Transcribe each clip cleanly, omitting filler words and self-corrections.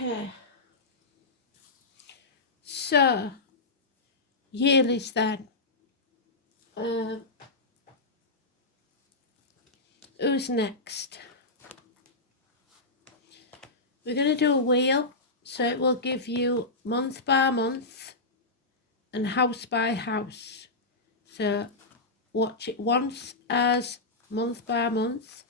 Okay. So, yearlies then. Who's next? We're going to do a wheel, so it will give you month by month and house by house. So watch it once as month by month,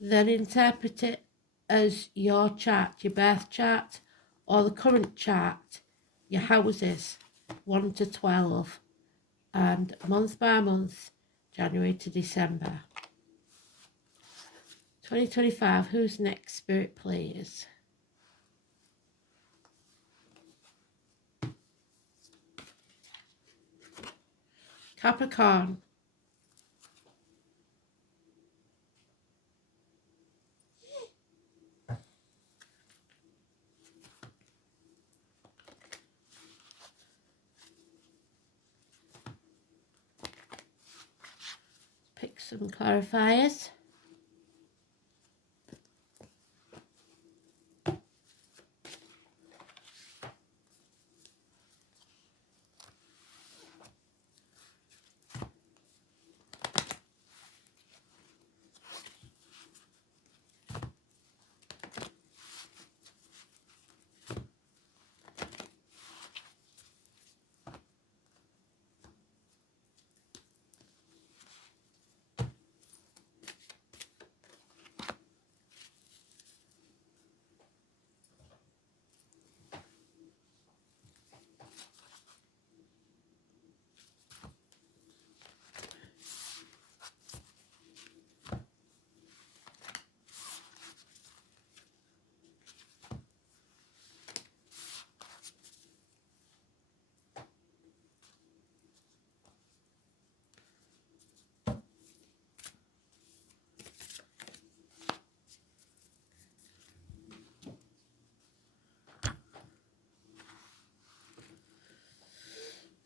then interpret it as your chart, your birth chart, or the current chart, your houses, 1 to 12, and month by month, January to December. 2025, who's next, Spirit, please? Capricorn. Pick some clarifiers.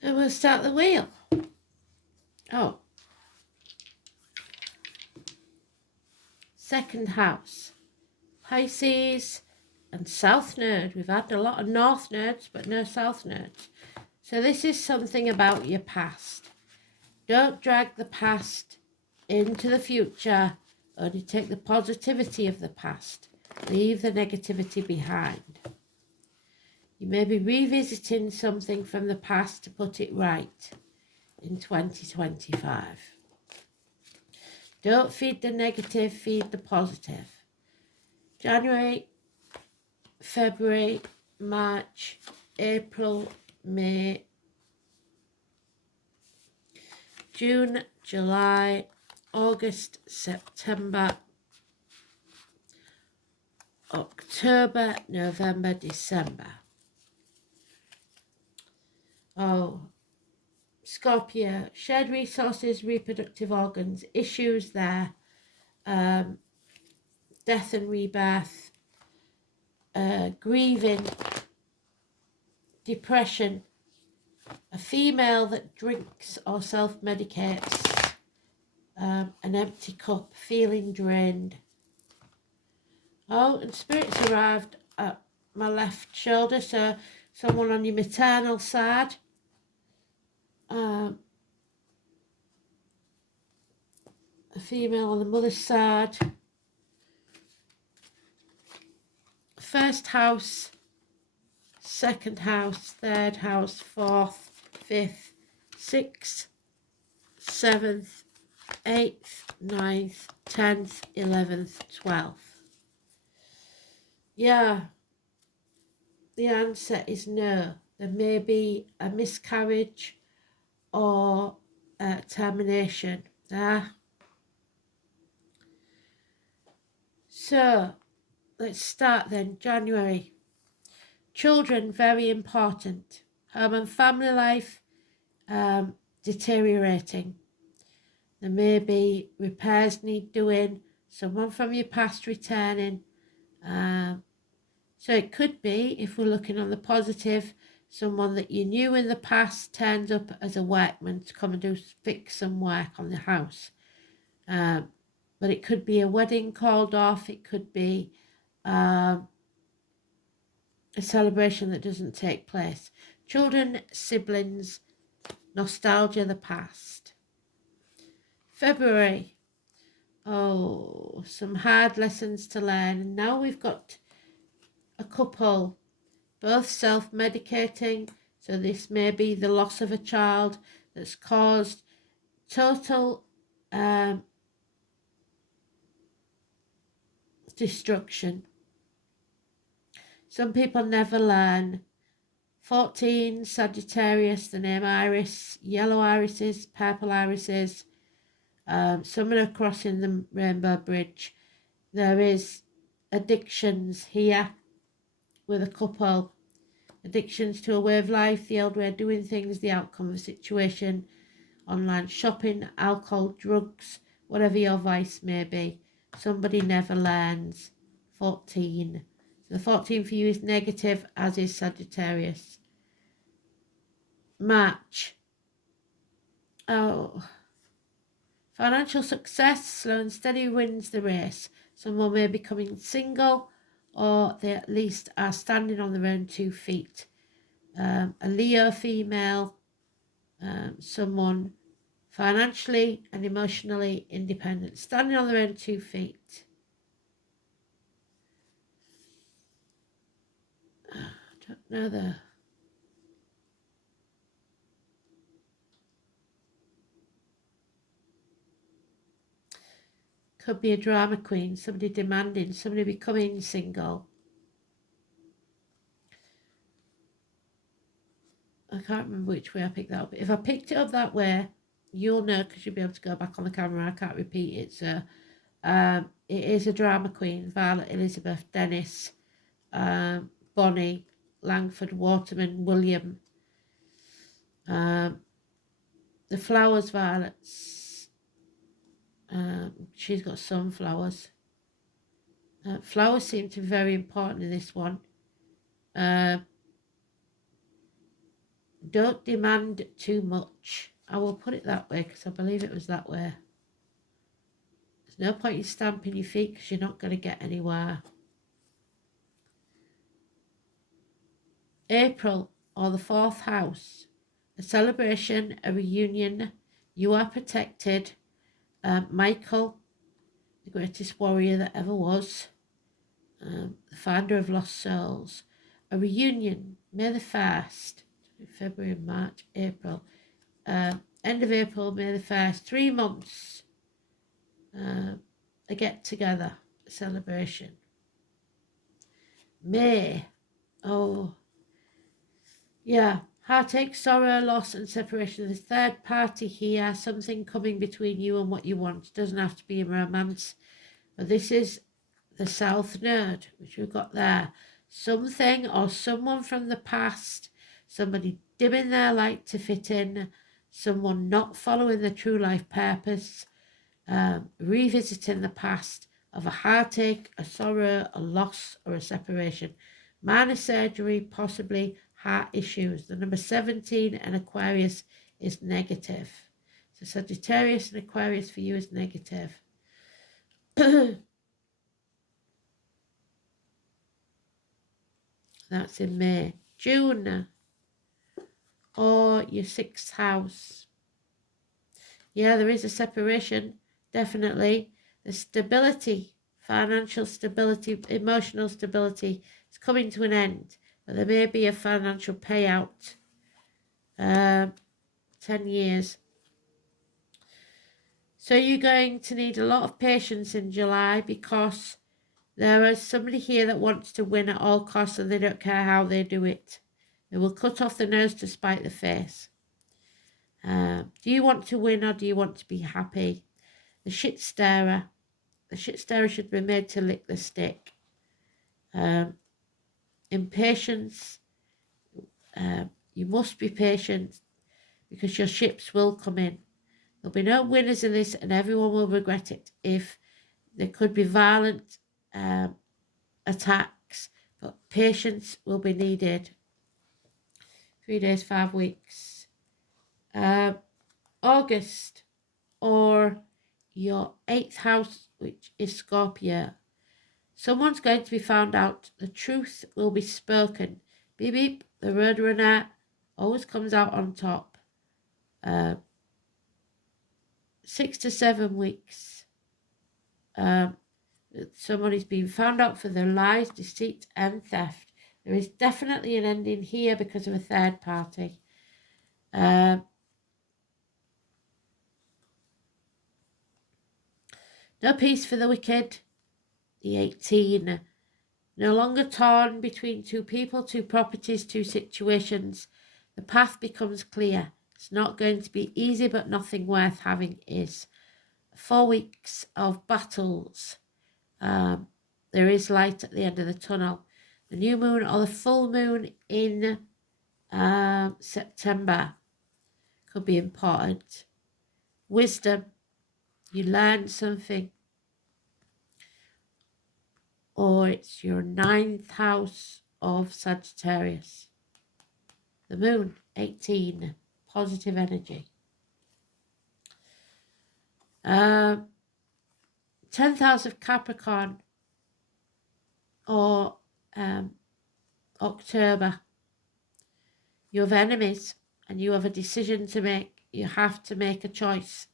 And we'll start the wheel. Oh. Second house. Pisces and South Node. We've had a lot of North Nodes, but no South Nodes. So this is something about your past. Don't drag the past into the future. Only take the positivity of the past. Leave the negativity behind. You may be revisiting something from the past to put it right in 2025. Don't feed the negative, feed the positive. January, February, March, April, May, June, July, August, September, October, November, December. Oh, Scorpio, shared resources, reproductive organs, issues there, death and rebirth, grieving, depression, a female that drinks or self-medicates, an empty cup, feeling drained. Oh, and spirits arrived at my left shoulder, so someone on your maternal side. A female on the mother's side. First house, second house, third house, fourth, fifth, sixth, seventh, eighth, ninth, 10th, 11th, 12th. Yeah, the answer is no. There may be a miscarriage or a termination. So, let's start then. January. Children, very important. Home and family life, deteriorating. There may be repairs need doing, someone from your past returning. So it could be, if we're looking on the positive, someone that you knew in the past turns up as a workman to come and fix some work on the house. But it could be a wedding called off. It could be a celebration that doesn't take place. Children, siblings, nostalgia, the past. February. Oh, some hard lessons to learn. And now we've got a couple, both self-medicating. So this may be the loss of a child that's caused total destruction. Some people never learn. 14, Sagittarius, the name Iris, yellow irises, purple irises. Some are crossing the rainbow bridge. There is addictions here with a couple. Addictions to a way of life, the old way of doing things, the outcome of a situation, online shopping, alcohol, drugs, whatever your vice may be. Somebody never learns. 14. So the 14 for you is negative, as is Sagittarius. March. Oh. Financial success, slow and steady wins the race. Someone may be becoming single, or they at least are standing on their own 2 feet. A Leo female, someone financially and emotionally independent, standing on their own 2 feet. I don't know though. Could be a drama queen, somebody demanding, somebody becoming single. I can't remember which way I picked that up. If I picked it up that way, you'll know because you'll be able to go back on the camera. I can't repeat it. So it is a drama queen. Violet, Elizabeth, Dennis, Bonnie, Langford, Waterman, William. The flowers, violets. She's got sunflowers. Flowers seem to be very important in this one. Don't demand too much. I will put it that way because I believe it was that way. There's no point in stamping your feet because you're not going to get anywhere. April, or the 4th house. A celebration, a reunion. You are protected. Michael, the greatest warrior that ever was. The finder of lost souls. A reunion, May the 1st. February, March, April. End of April, May the 1st. 3 months. A get together, a celebration. May. Oh. Yeah. Heartache, sorrow, loss and separation. There's third party here. Something coming between you and what you want. It doesn't have to be a romance. But this is the South Node, which we've got there. Something or someone from the past. Somebody dimming their light to fit in. Someone not following the true life purpose. Revisiting the past of a heartache, a sorrow, a loss or a separation. Minor surgery, possibly heart issues. The number 17 and Aquarius is negative. So Sagittarius and Aquarius for you is negative. That's in May. June, or your 6th house. Yeah, there is a separation, definitely. The stability, financial stability, emotional stability is coming to an end. But there may be a financial payout. 10 years. So you're going to need a lot of patience in July because there is somebody here that wants to win at all costs and they don't care how they do it. They will cut off the nose to spite the face. Do you want to win or do you want to be happy? The shit stirrer. The shit stirrer should be made to lick the stick. Impatience. You must be patient because your ships will come in. There'll be no winners in this and everyone will regret it. If there could be violent attacks, but patience will be needed. 3 days, 5 weeks. August, or your 8th house, which is Scorpio. Someone's going to be found out. The truth will be spoken. Beep, beep. The roadrunner always comes out on top. 6 to 7 weeks. Somebody's been found out for their lies, deceit, and theft. There is definitely an ending here because of a third party. No peace for the wicked. The 18. No longer torn between two people, two properties, two situations. The path becomes clear. It's not going to be easy, but nothing worth having is. 4 weeks of battles. There is light at the end of the tunnel. The new moon or the full moon in September could be important. Wisdom. You learn something. Or it's your 9th house of Sagittarius. The moon, 18, positive energy. 10th house of Capricorn or October. You have enemies and you have a decision to make. You have to make a choice.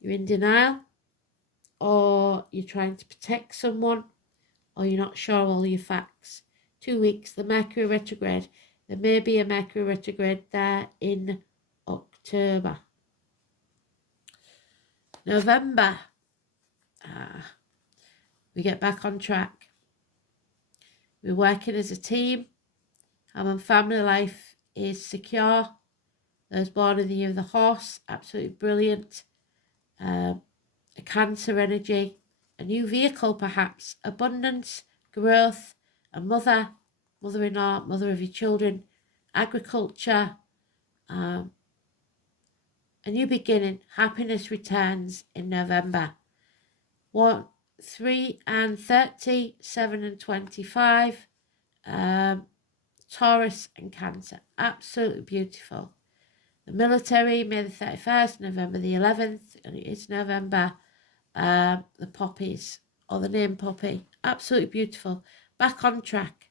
You're in denial, or you're trying to protect someone, or you're not sure all your facts. 2 weeks, the Mercury retrograde. There may be a Mercury retrograde there in October. November, we get back on track. We're working as a team. Our family life is secure. Those born in the year of the horse, absolutely brilliant. A Cancer energy, a new vehicle perhaps, abundance, growth, a mother, mother-in-law, mother of your children, agriculture, a new beginning, happiness returns in November. 1, 3 and 30, 7 and 25, Taurus and Cancer, absolutely beautiful. The military, May the 31st, November the 11th, and it is November. The poppies, or the name Poppy, absolutely beautiful. Back on track.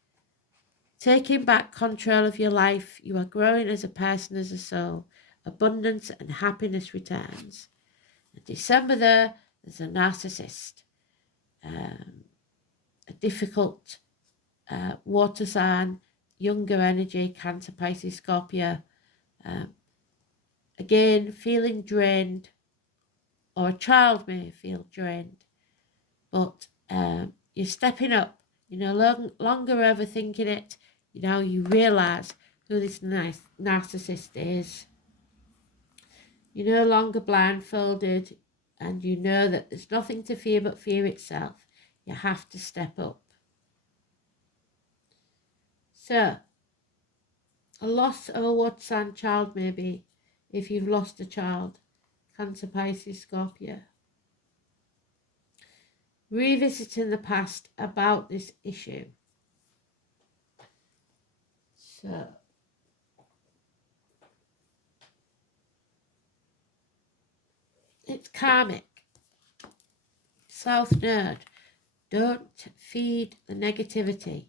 Taking back control of your life. You are growing as a person, as a soul. Abundance and happiness returns. In December there's a narcissist. A difficult water sign, younger energy, Cancer, Pisces, Scorpio. Again, feeling drained, or a child may feel drained, but you're stepping up. You're no longer overthinking it. Now you realise who this nice narcissist is. You're no longer blindfolded, and you know that there's nothing to fear but fear itself. You have to step up. So, a loss of a water sign child maybe, if you've lost a child. Cancer, Pisces, Scorpio. Revisiting the past about this issue. So, it's karmic. South Node. Don't feed the negativity,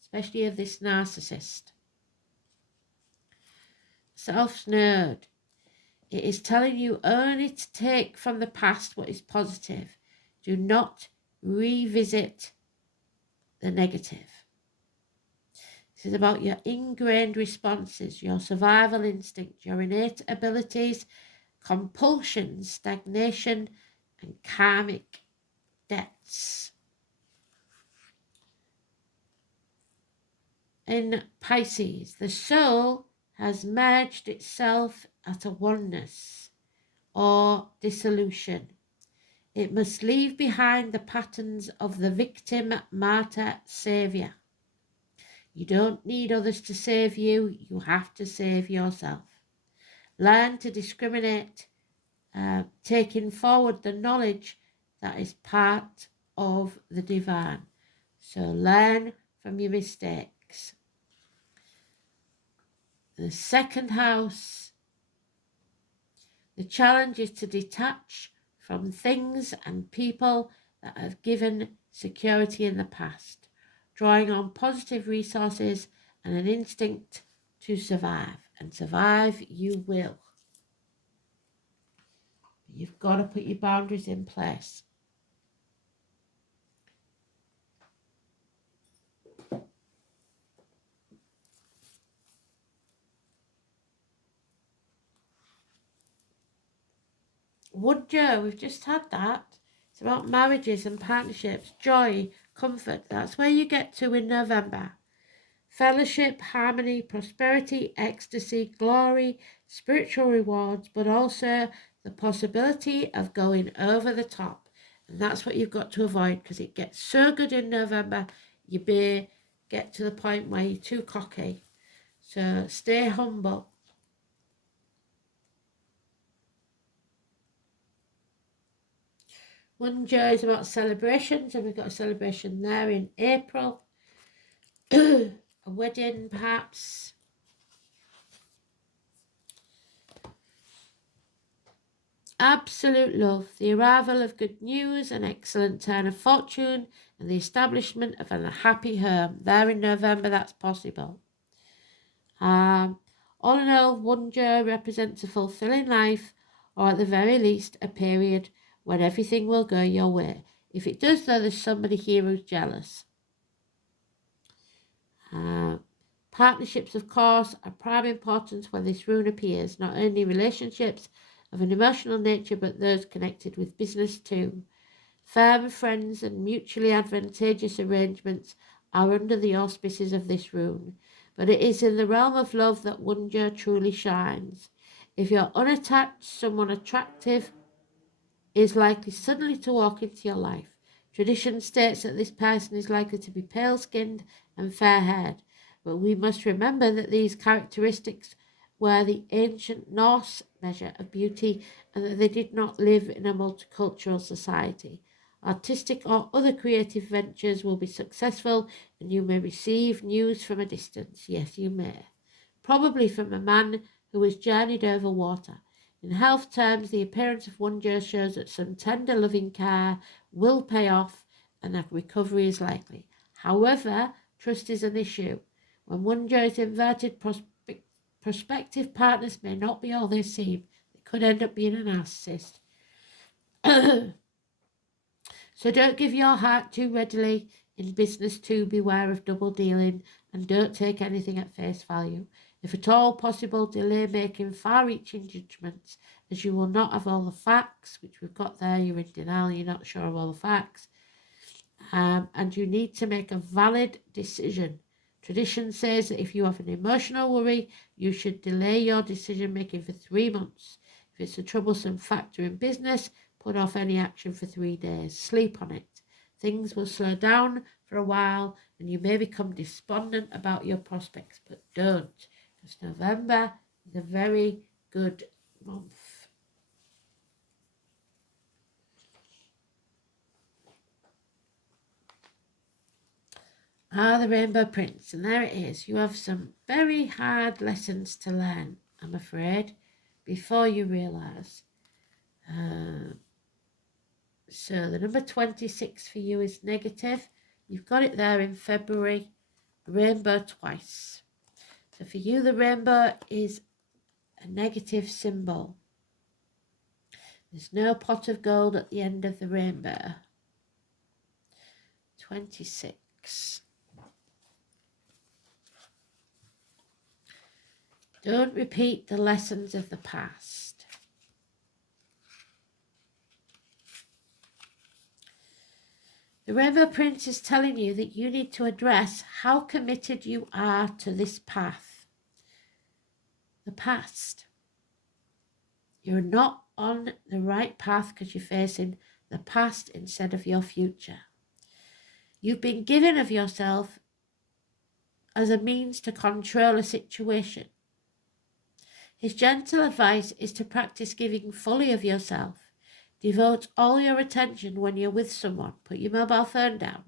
especially of this narcissist. South Node. It is telling you only to take from the past what is positive. Do not revisit the negative. This is about your ingrained responses, your survival instinct, your innate abilities, compulsions, stagnation, and karmic debts. In Pisces, the soul has merged itself at a oneness or dissolution. It must leave behind the patterns of the victim, martyr, saviour. You don't need others to save you. You have to save yourself. Learn to discriminate, taking forward the knowledge that is part of the divine. So learn from your mistakes. The second house, the challenge is to detach from things and people that have given security in the past, drawing on positive resources and an instinct to survive. And survive you will. You've got to put your boundaries in place. Would you? We've just had that. It's about marriages and partnerships, joy, comfort. That's where you get to in November. Fellowship, harmony, prosperity, ecstasy, glory, spiritual rewards, but also the possibility of going over the top. And that's what you've got to avoid, because it gets so good in November, you may get to the point where you're too cocky. So stay humble. One joy is about celebrations, and we've got a celebration there in April. A wedding, perhaps. Absolute love, the arrival of good news, an excellent turn of fortune, and the establishment of a happy home. There in November, that's possible. All in all, one joy represents a fulfilling life, or at the very least, a period when everything will go your way. If it does, though, there's somebody here who's jealous. Partnerships, of course, are prime importance when this rune appears, not only relationships of an emotional nature, but those connected with business too. Firm friends and mutually advantageous arrangements are under the auspices of this rune, but it is in the realm of love that Wunja truly shines. If you're unattached, someone attractive is likely suddenly to walk into your life. Tradition states that this person is likely to be pale-skinned and fair-haired, but we must remember that these characteristics were the ancient Norse measure of beauty, and that they did not live in a multicultural society. Artistic or other creative ventures will be successful, and you may receive news from a distance. Yes, you may. Probably from a man who has journeyed over water. In health terms, the appearance of wonder shows that some tender loving care will pay off and that recovery is likely. However, trust is an issue. When wonder is inverted, prospective partners may not be all they seem. They could end up being a narcissist. So don't give your heart too readily. In business too, beware of double dealing and don't take anything at face value. If at all possible, delay making far-reaching judgments, as you will not have all the facts, which we've got there. You're in denial, you're not sure of all the facts. And you need to make a valid decision. Tradition says that if you have an emotional worry, you should delay your decision making for 3 months. If it's a troublesome factor in business, put off any action for 3 days. Sleep on it. Things will slow down for a while and you may become despondent about your prospects, but don't, because November is a very good month. The Rainbow Prince, and there it is. You have some very hard lessons to learn, I'm afraid, before you realise. So the number 26 for you is negative. You've got it there in February. Rainbow twice. So for you, the rainbow is a negative symbol. There's no pot of gold at the end of the rainbow. 26. Don't repeat the lessons of the past. The Rainbow Prince is telling you that you need to address how committed you are to this path. The past. You're not on the right path because you're facing the past instead of your future. You've been given of yourself as a means to control a situation. His gentle advice is to practice giving fully of yourself. Devote all your attention when you're with someone. Put your mobile phone down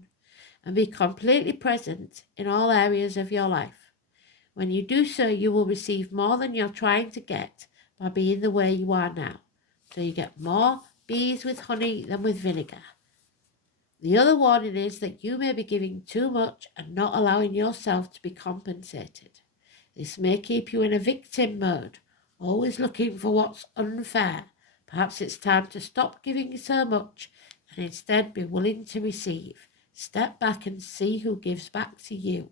and be completely present in all areas of your life. When you do so, you will receive more than you're trying to get by being the way you are now. So you get more bees with honey than with vinegar. The other warning is that you may be giving too much and not allowing yourself to be compensated. This may keep you in a victim mode, always looking for what's unfair. Perhaps it's time to stop giving so much and instead be willing to receive. Step back and see who gives back to you.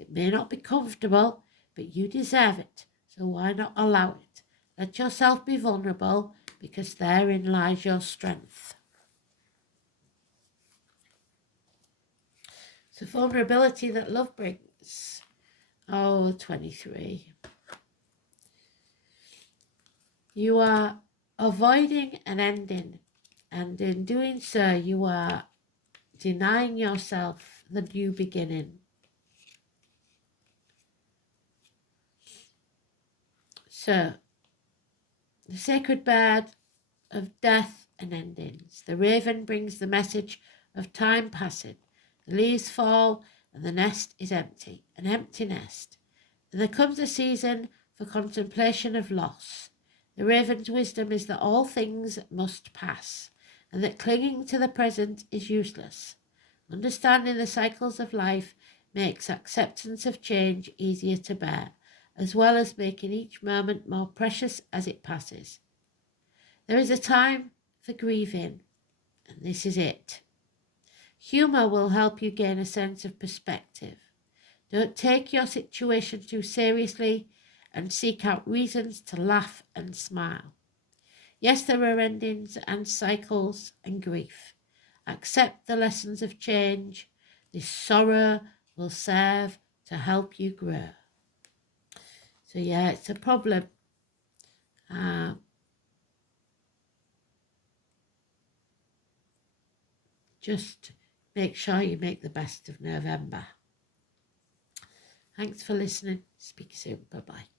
It may not be comfortable, but you deserve it, so why not allow it? Let yourself be vulnerable, because therein lies your strength. So vulnerability that love brings. Oh, 23. You are avoiding an ending, and in doing so, you are denying yourself the new beginning. So, the sacred bird of death and endings. The raven brings the message of time passing. The leaves fall and the nest is empty, an empty nest. And there comes a season for contemplation of loss. The raven's wisdom is that all things must pass, and that clinging to the present is useless. Understanding the cycles of life makes acceptance of change easier to bear, as well as making each moment more precious as it passes. There is a time for grieving, and this is it. Humour will help you gain a sense of perspective. Don't take your situation too seriously and seek out reasons to laugh and smile. Yes, there are endings and cycles and grief. Accept the lessons of change. This sorrow will serve to help you grow. So yeah, it's a problem. Just make sure you make the best of November. Thanks for listening. Speak soon. Bye-bye.